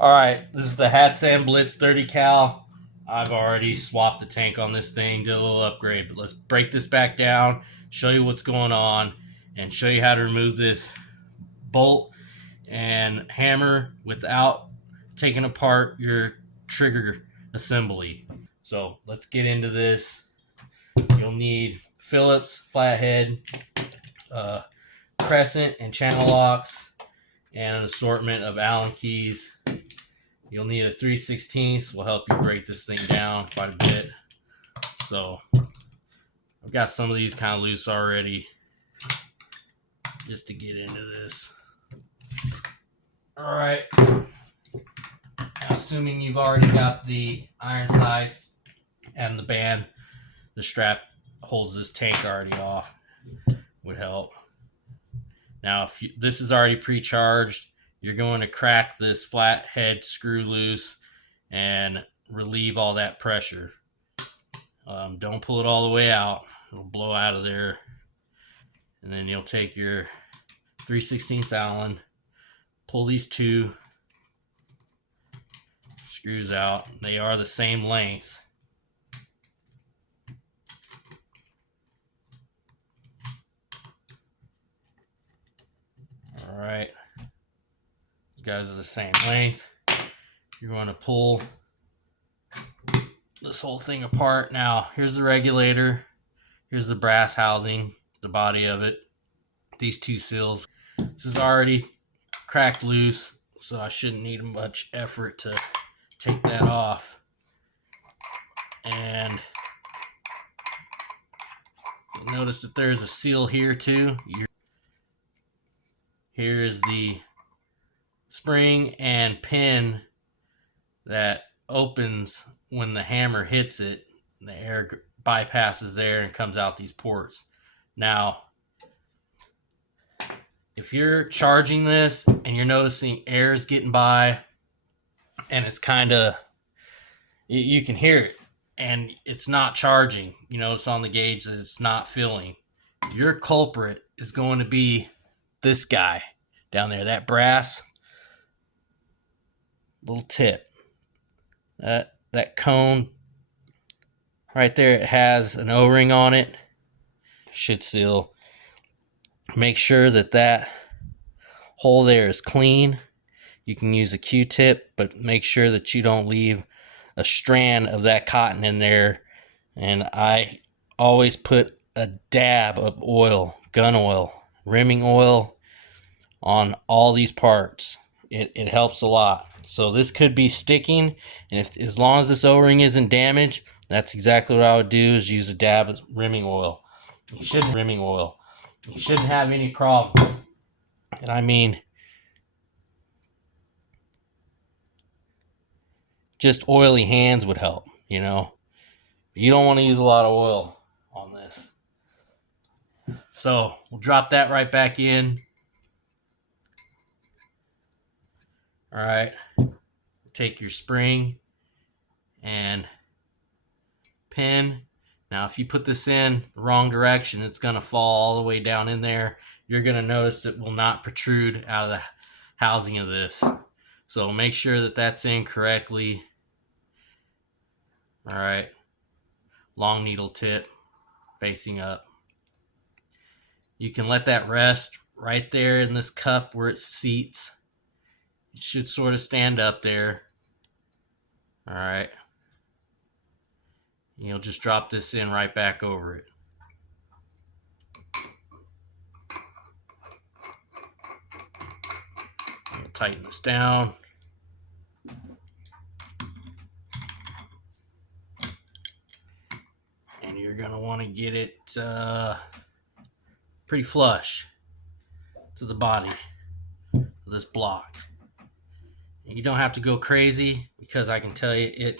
All right, this is the Hatsan Blitzs 30 cal. I've already swapped the tank on this thing, did a little upgrade, but let's break this back down, show you what's going on, and show you how to remove this bolt and hammer without taking apart your trigger assembly. So let's get into this. You'll need Phillips, flathead, crescent, and channel locks, and an assortment of Allen keys. You'll need a 3/16, will help you break this thing down quite a bit. So I've got some of these kind of loose already just to get into this. All right. Now, assuming you've already got the iron sights and the band, the strap holds this tank already off, would help. Now, if this is already pre-charged, you're going to crack this flathead screw loose and relieve all that pressure. Don't pull it all the way out. It'll blow out of there. And then you'll take your 3/16 Allen, pull these two screws out. They are the same length. All right. Guys are the same length. You're going to pull this whole thing apart. Now, here's the regulator. Here's the brass housing, the body of it. These two seals. This is already cracked loose, so I shouldn't need much effort to take that off. And you'll notice that there's a seal here too. Here's the spring and pin that opens when the hammer hits it. The air bypasses there and comes out these ports. Now, if you're charging this and you're noticing air is getting by and it's kind of, you can hear it and it's not charging, you notice on the gauge that it's not filling, your culprit is going to be this guy down there, that brass little tip. That cone right there, it has an O-ring on it. Should seal. Make sure that that hole there is clean. You can use a Q-tip, but make sure that you don't leave a strand of that cotton in there. And I always put a dab of oil, gun oil, rimming oil on all these parts. It helps a lot. So this could be sticking, and as long as this O-ring isn't damaged, that's exactly what I would do, is use a dab of rimming oil. You shouldn't have any problems. And I mean, just oily hands would help, you know. You don't want to use a lot of oil on this. So we'll drop that right back in. All right. Take your spring and pin. Now, if you put this in the wrong direction, it's going to fall all the way down in there. You're going to notice it will not protrude out of the housing of this. So make sure that that's in correctly. All right. Long needle tip facing up. You can let that rest right there in this cup where it seats. It should sort of stand up there. All right. You'll just drop this in right back over it. We'll tighten this down. And you're going to want to get it pretty flush to the body of this block. And you don't have to go crazy, because I can tell you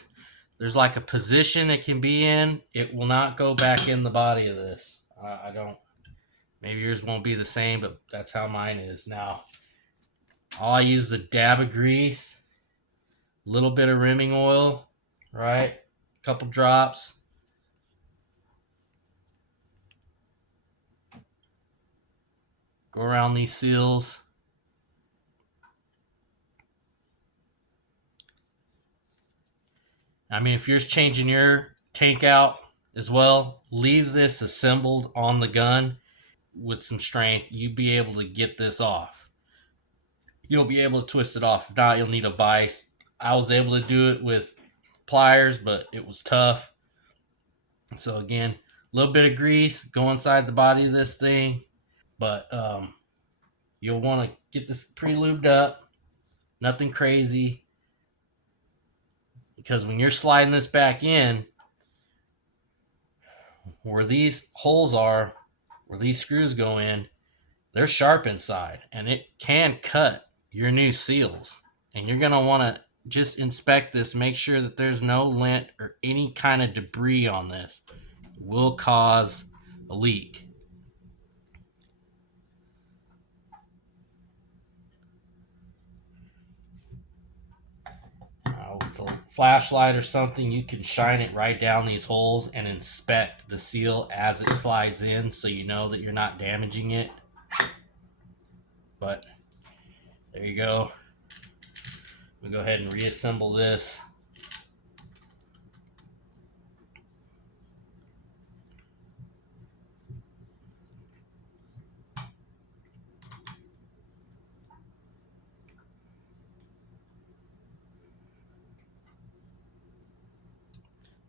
there's like a position it can be in. It will not go back in the body of this. I don't, maybe yours won't be the same, but that's how mine is. Now, all I use is a dab of grease, a little bit of rimming oil, right? A couple drops. Go around these seals. I mean, if you're just changing your tank out as well, leave this assembled on the gun with some strength. You'll be able to get this off. You'll be able to twist it off. If not, you'll need a vise. I was able to do it with pliers, but it was tough. So again, a little bit of grease, go inside the body of this thing, but you'll want to get this pre-lubed up. Nothing crazy, because when you're sliding this back in, where these holes are, where these screws go in, they're sharp inside, and it can cut your new seals. And you're going to want to just inspect this, make sure that there's no lint or any kind of debris on this. It will cause a leak. With a flashlight or something, you can shine it right down these holes and inspect the seal as it slides in, so you know that you're not damaging it. But there you go. We'll go ahead and reassemble this.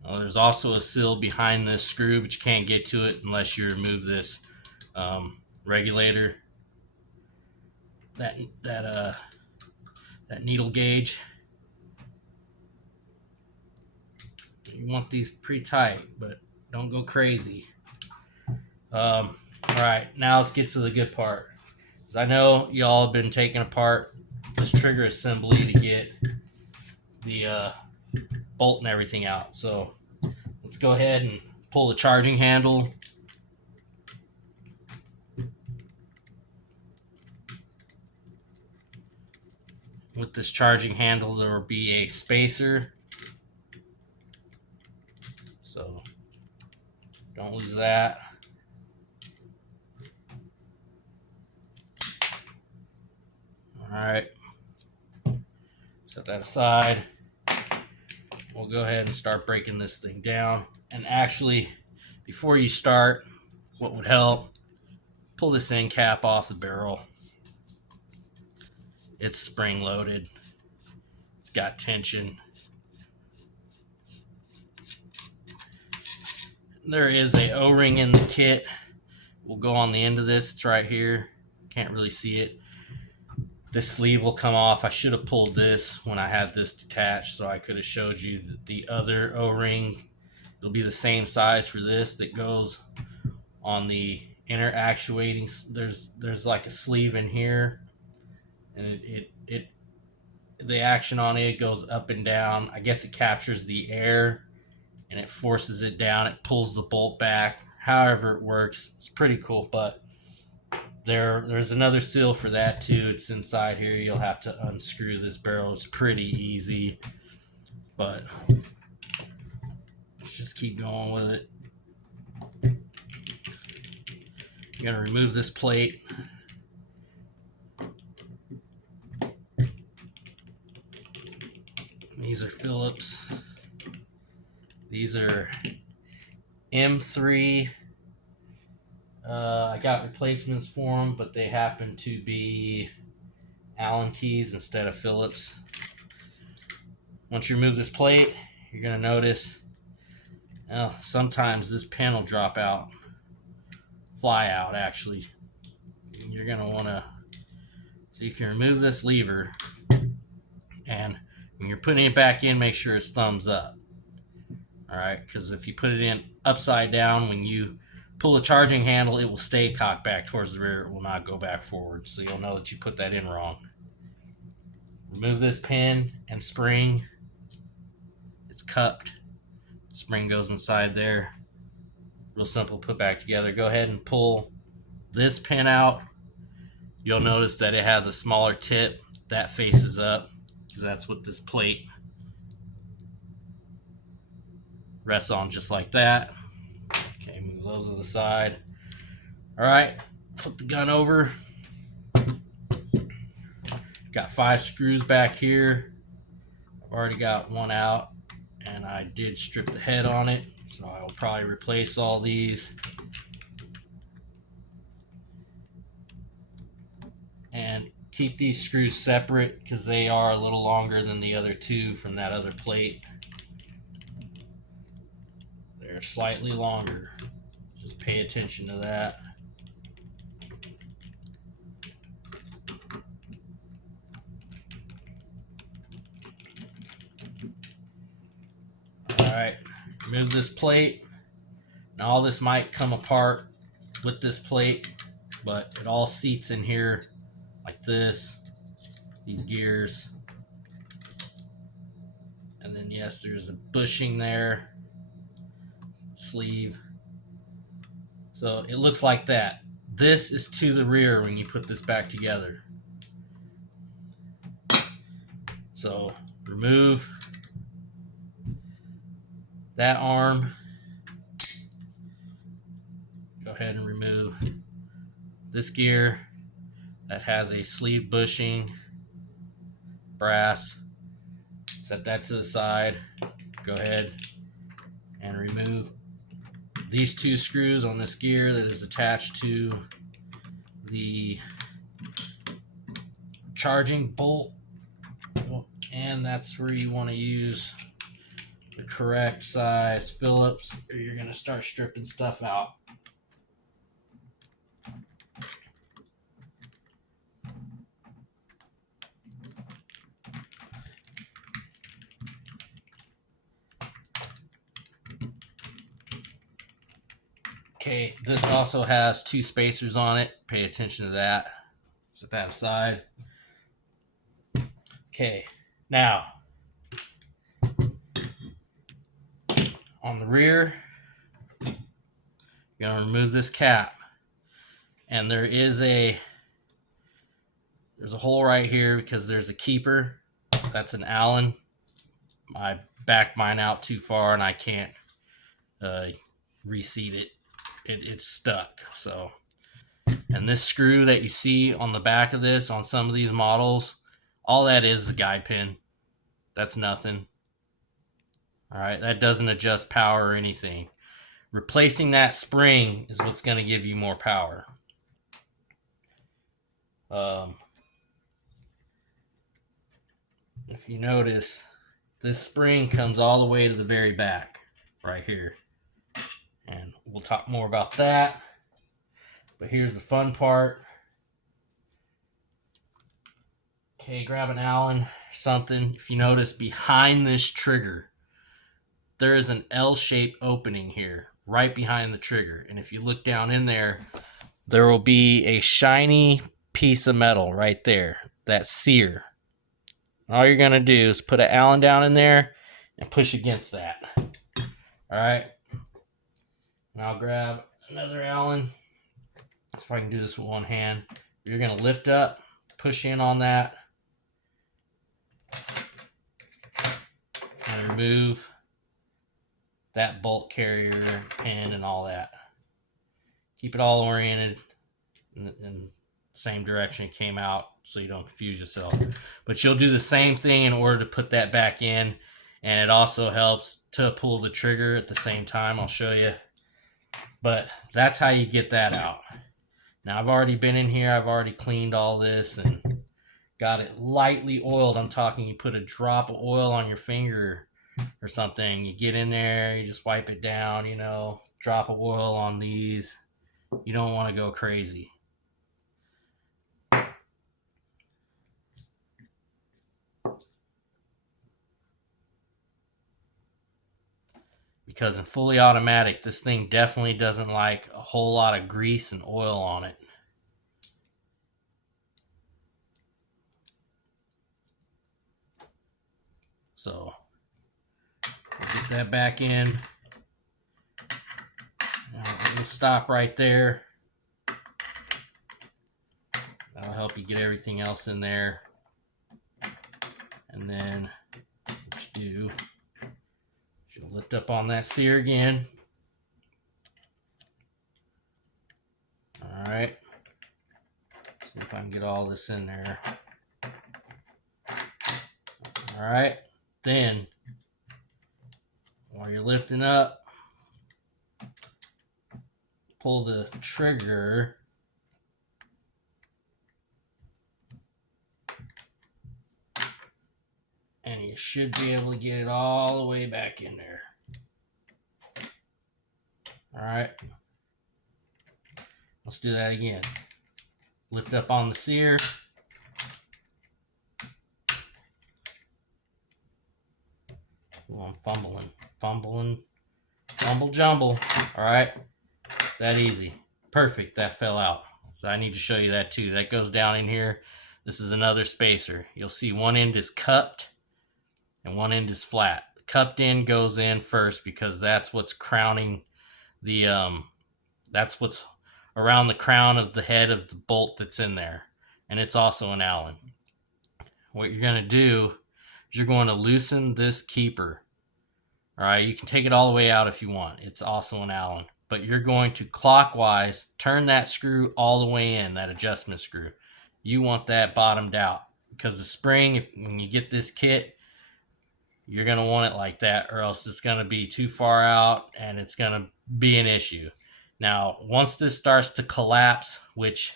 Well, there's also a seal behind this screw, but you can't get to it unless you remove this regulator, that needle gauge. You want these pretty tight, but don't go crazy. All right, now let's get to the good part. Because I know y'all have been taking apart this trigger assembly to get the bolt and everything out. So let's go ahead and pull the charging handle. With this charging handle, there will be a spacer. So don't lose that. All right, set that aside. We'll go ahead and start breaking this thing down. And actually, before you start, what would help, pull this end cap off the barrel. It's spring loaded. It's got tension. There is a O-ring in the kit. We'll go on the end of this. It's right here. Can't really see it. This sleeve will come off. I should have pulled this when I had this detached, so I could have showed you the other O-ring. It'll be the same size for this that goes on the inner actuating. There's like a sleeve in here, and the action on it goes up and down. I guess it captures the air and it forces it down. It pulls the bolt back. However it works, it's pretty cool. But there's another seal for that too. It's inside here. You'll have to unscrew this barrel. It's pretty easy, but let's just keep going with it. I'm gonna remove this plate. These are Phillips. These are M3. I got replacements for them, but they happen to be Allen keys instead of Phillips. Once you remove this plate, you're going to notice sometimes this pin will drop out, fly out actually. You're going to want to, so you can remove this lever, and when you're putting it back in, make sure it's thumbs up. Alright, because if you put it in upside down, when you pull the charging handle, it will stay cocked back towards the rear. It will not go back forward, so you'll know that you put that in wrong. Remove this pin and spring. It's cupped. The spring goes inside there. Real simple, put back together. Go ahead and pull this pin out. You'll notice that it has a smaller tip that faces up, because that's what this plate rests on, just like that. Okay, move those to the side. All right, flip the gun over. Got 5 screws back here. I've already got one out, and I did strip the head on it, so I will probably replace all these. And keep these screws separate because they are a little longer than the other two from that other plate. They're slightly longer. Just pay attention to that. Alright, remove this plate. Now all this might come apart with this plate, but it all seats in here like this. These gears. And then yes, there's a bushing there. Sleeve. So it looks like that. This is to the rear when you put this back together. So remove that arm. Go ahead and remove this gear that has a sleeve bushing, brass. Set that to the side. Go ahead and remove these two screws on this gear that is attached to the charging bolt, and that's where you want to use the correct size Phillips, or you're going to start stripping stuff out. Okay, this also has two spacers on it. Pay attention to that. Set that aside. Okay, now on the rear, you're going to remove this cap. And there's a hole right here because there's a keeper. That's an Allen. I backed mine out too far and I can't reseat it. It's stuck. So, and this screw that you see on the back of this on some of these models, all that is the guide pin. That's nothing. All right, that doesn't adjust power or anything. Replacing that spring is what's going to give you more power. If you notice, this spring comes all the way to the very back right here. And we'll talk more about that. But here's the fun part. Okay, grab an Allen or something. If you notice behind this trigger, there is an L-shaped opening here, right behind the trigger. And if you look down in there, there will be a shiny piece of metal right there, that sear. All you're going to do is put an Allen down in there and push against that. All right. And I'll grab another Allen. Let's see if I can do this with one hand. You're going to lift up, push in on that, and remove that bolt carrier pin and all that. Keep it all oriented in the same direction it came out so you don't confuse yourself. But you'll do the same thing in order to put that back in, and it also helps to pull the trigger at the same time. I'll show you. But that's how you get that out. Now I've already been in here. I've already cleaned all this and got it lightly oiled. I'm talking you put a drop of oil on your finger or something. You get in there, you just wipe it down, you know, drop of oil on these. You don't want to go crazy. Because in fully automatic, this thing definitely doesn't like a whole lot of grease and oil on it. So, we'll get that back in. We'll stop right there. That'll help you get everything else in there. And then what you do, you'll lift up on that sear again. All right. See if I can get all this in there. All right. Then While you're lifting up, pull the trigger and you should be able to get it all the way back in there. All right. Let's do that again. Lift up on the sear. Ooh, I'm fumbling, fumble jumble. All right, that easy. Perfect, that fell out. So I need to show you that too. That goes down in here. This is another spacer. You'll see one end is cupped and one end is flat. The cupped end goes in first because that's what's crowning the, that's what's around the crown of the head of the bolt that's in there. And it's also an Allen. What you're gonna do is you're going to loosen this keeper. All right, you can take it all the way out if you want. It's also an Allen. But you're going to clockwise turn that screw all the way in, that adjustment screw. You want that bottomed out because the spring, when you get this kit, you're going to want it like that or else it's going to be too far out and it's going to be an issue. Now, once this starts to collapse, which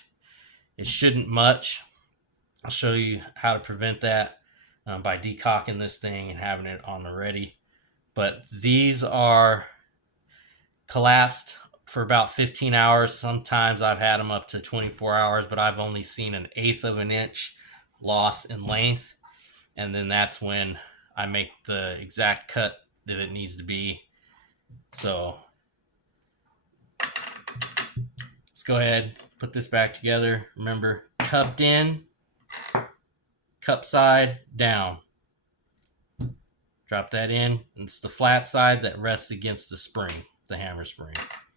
it shouldn't much, I'll show you how to prevent that by decocking this thing and having it on the ready. But these are collapsed for about 15 hours. Sometimes I've had them up to 24 hours, but I've only seen 1/8 of an inch loss in length. And then that's when I make the exact cut that it needs to be. So let's go ahead, put this back together. Remember, cupped in, cup side, down. Drop that in. And it's the flat side that rests against the spring, the hammer spring.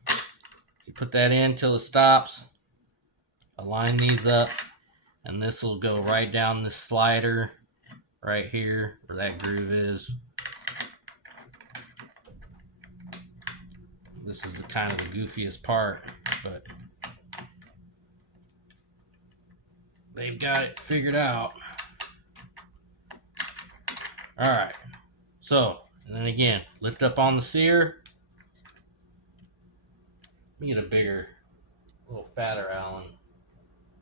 So put that in till it stops. Align these up. And this will go right down this slider right here where that groove is. This is the kind of the goofiest part, but they've got it figured out. All right. So, and then again, lift up on the sear. Let me get a bigger, a little fatter Allen.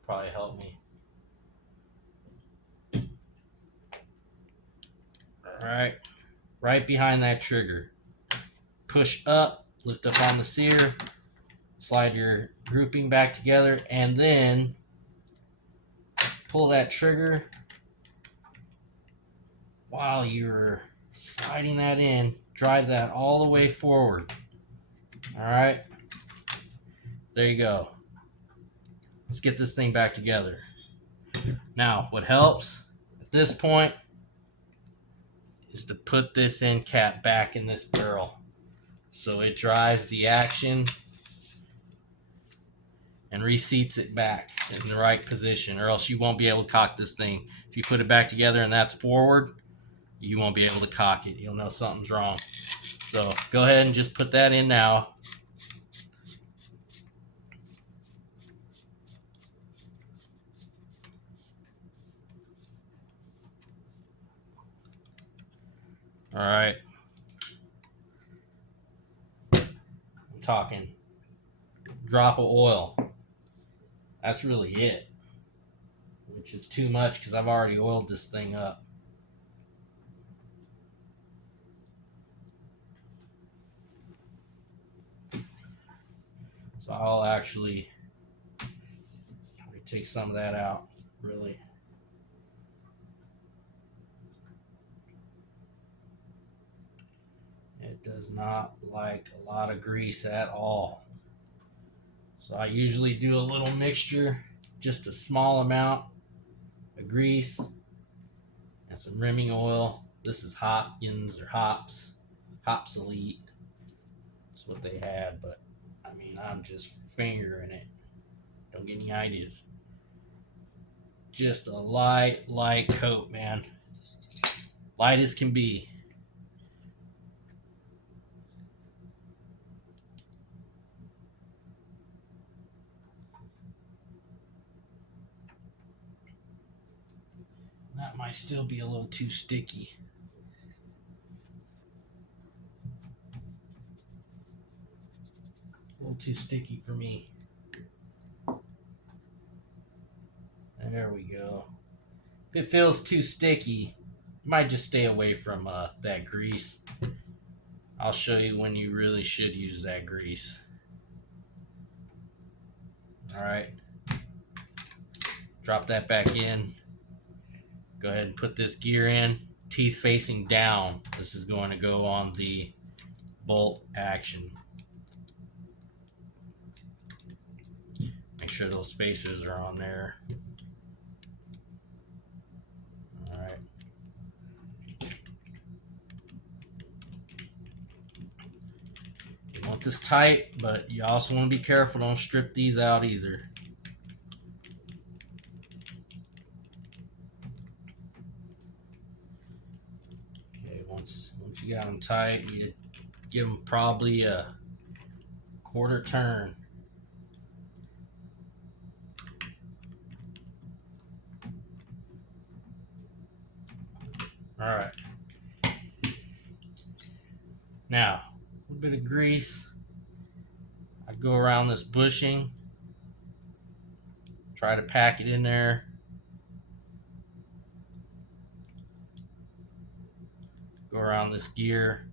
Probably help me. All right. Right behind that trigger. Push up, lift up on the sear, slide your grouping back together, and then pull that trigger while you're sliding that in. Drive that all the way forward. All right. There you go. Let's get this thing back together. Now, what helps at this point is to put this end cap back in this barrel so it drives the action and reseats it back in the right position, or else you won't be able to cock this thing. If you put it back together and that's forward, you won't be able to cock it. You'll know something's wrong. So go ahead and just put that in now. All right. I'm talking drop of oil. That's really it, which is too much because I've already oiled this thing up. So I'll actually take some of that out, really. It does not like a lot of grease at all. So I usually do a little mixture, just a small amount of grease and some rimming oil. This is Hopkins or Hops Elite. That's what they had, but I mean, I'm just fingering it. Don't get any ideas. Just a light coat, man. Light as can be. That might still be a little too sticky. little too sticky for me. There we go. If it feels too sticky, you might just stay away from that grease. I'll show you when you really should use that grease. Alright. Drop that back in. Go ahead and put this gear in. Teeth facing down. This is going to go on the bolt action. Make sure those spacers are on there. Alright. You want this tight, but you also want to be careful. Don't strip these out either. Okay, once you got them tight, you give them probably a quarter turn. All right. Now, a little bit of grease. I'd go around this bushing. Try to pack it in there. Go around this gear.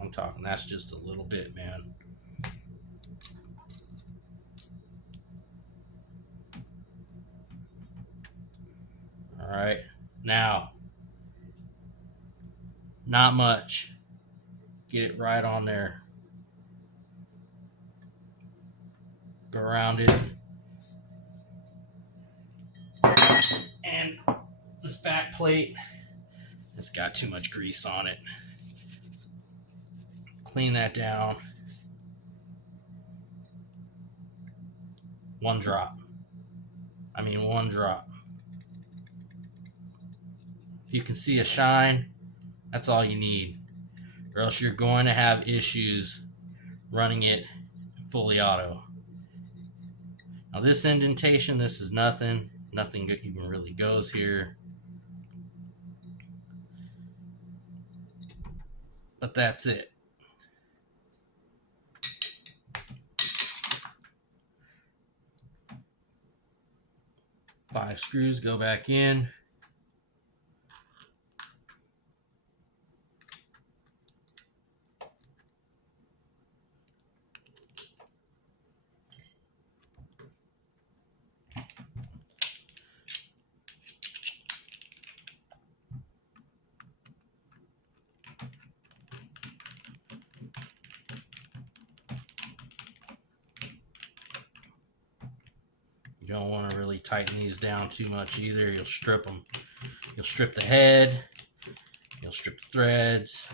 I'm talking, that's just a little bit, man. All right. Now, not much. Get it right on there. Go around it. And this back plate, it's got too much grease on it. Clean that down. One drop. If you can see a shine, that's all you need. Or else you're going to have issues running it fully auto. Now this indentation, this is nothing. Nothing even really goes here. But that's it. Five screws go back in. You don't want to really tighten these down too much either. You'll strip them. You'll strip the head. You'll strip the threads.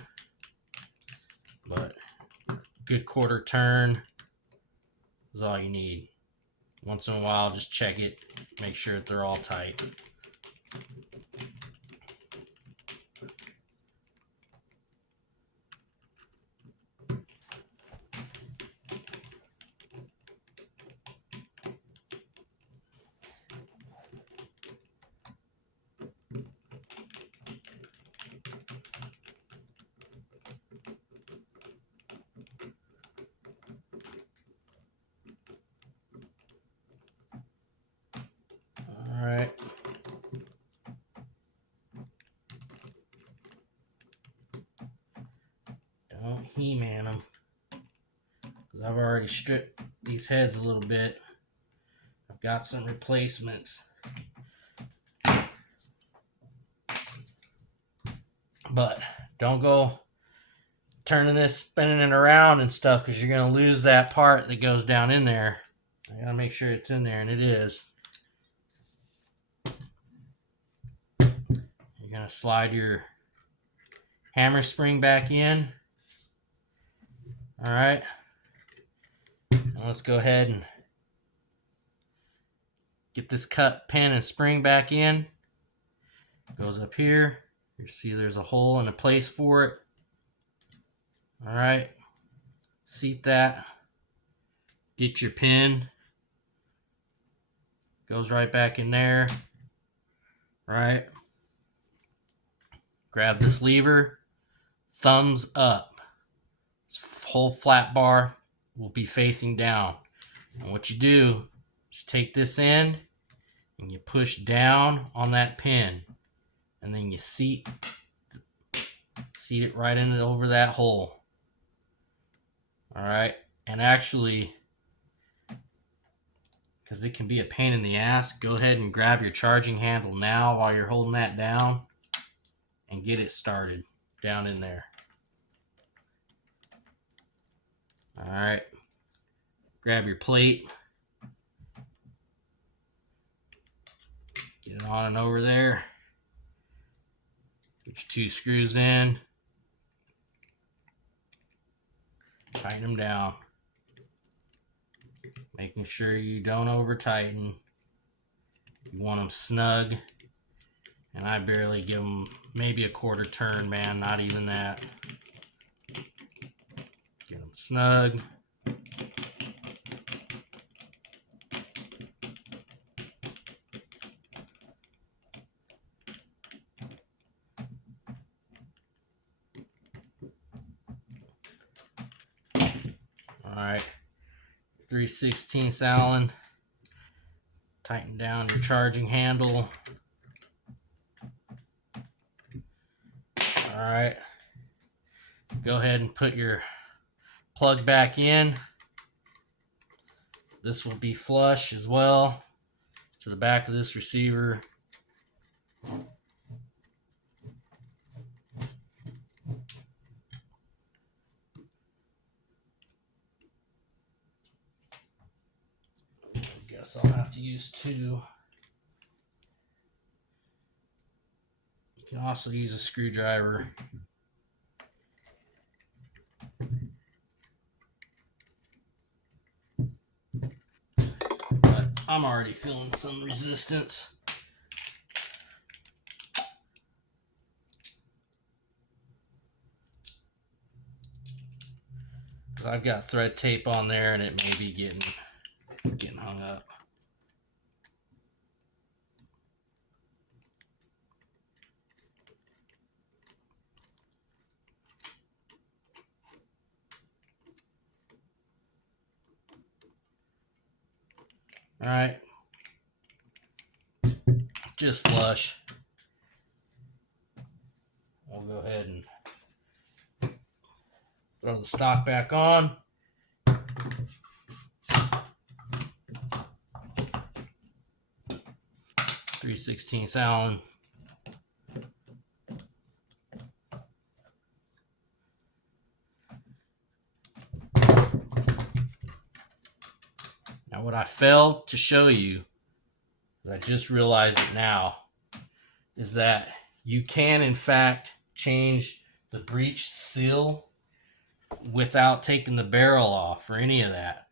But good quarter turn is all you need. Once in a while, just check it. Make sure that they're all tight. Alright. Don't He-Man them. Because I've already stripped these heads a little bit. I've got some replacements. But don't go turning this, spinning it around and stuff, because you're going to lose that part that goes down in there. I got to make sure it's in there, and it is. You're going to slide your hammer spring back in. All right. Now let's go ahead and get this cut pin and spring back in. Goes up here. You see there's a hole and a place for it. All right. Seat that. Get your pin. Goes right back in there. Right. Grab this lever. Thumbs up. whole flat bar will be facing down. And what you do is take this end and you push down on that pin, and then you seat it right in it over that hole. All right, and actually, because it can be a pain in the ass, go ahead and grab your charging handle now while you're holding that down and get it started down in there. All right, grab your plate, get it on and over there, get your 2 screws in, tighten them down, making sure you don't over tighten. You want them snug, and I barely give them maybe a quarter turn, man, not even that. Get them snug. Alright, 3/16 Allen. Tighten down your charging handle. Alright, go ahead and put your plug back in. This will be flush as well to the back of this receiver. Guess I'll have to use 2. You can also use a screwdriver. But I'm already feeling some resistance. I've got thread tape on there and it may be getting hung up. All right, just flush. We'll go ahead and throw the stock back on. .3/16 Allen. Now what I failed to show you, I just realized it now, is that you can in fact change the breech seal without taking the barrel off or any of that.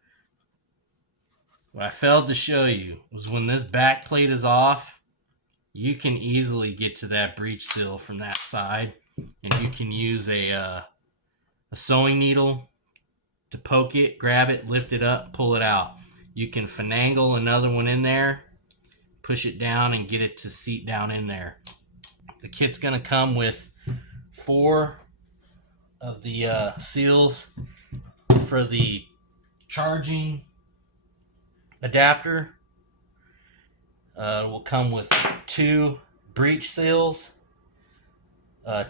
What I failed to show you was when this back plate is off, you can easily get to that breech seal from that side, and you can use a sewing needle to poke it, grab it, lift it up, pull it out. You can finagle another one in there, push it down, and get it to seat down in there. The kit's going to come with 4 of the seals for the charging adapter. It will come with 2 breech seals,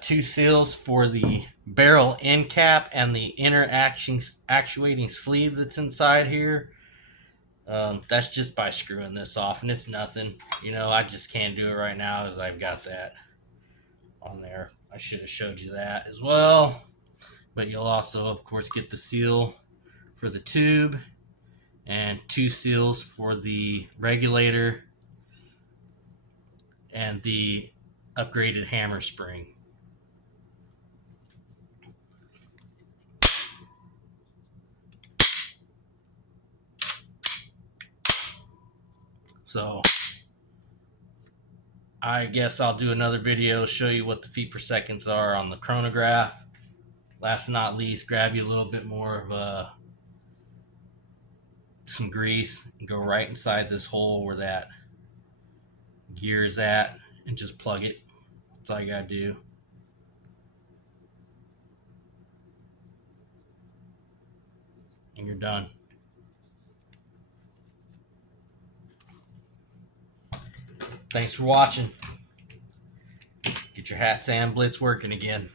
2 seals for the barrel end cap and the inner actuating sleeve that's inside here. That's just by screwing this off, and it's nothing. You know, I just can't do it right now as I've got that on there. I should have showed you that as well. But you'll also, of course, get the seal for the tube and 2 seals for the regulator and the upgraded hammer spring. So I guess I'll do another video, show you what the feet per seconds are on the chronograph. Last but not least, grab you a little bit more of some grease and go right inside this hole where that gear is at and just plug it. That's all you gotta do. and you're done. Thanks for watching. Get your Hatsan Blitz working again.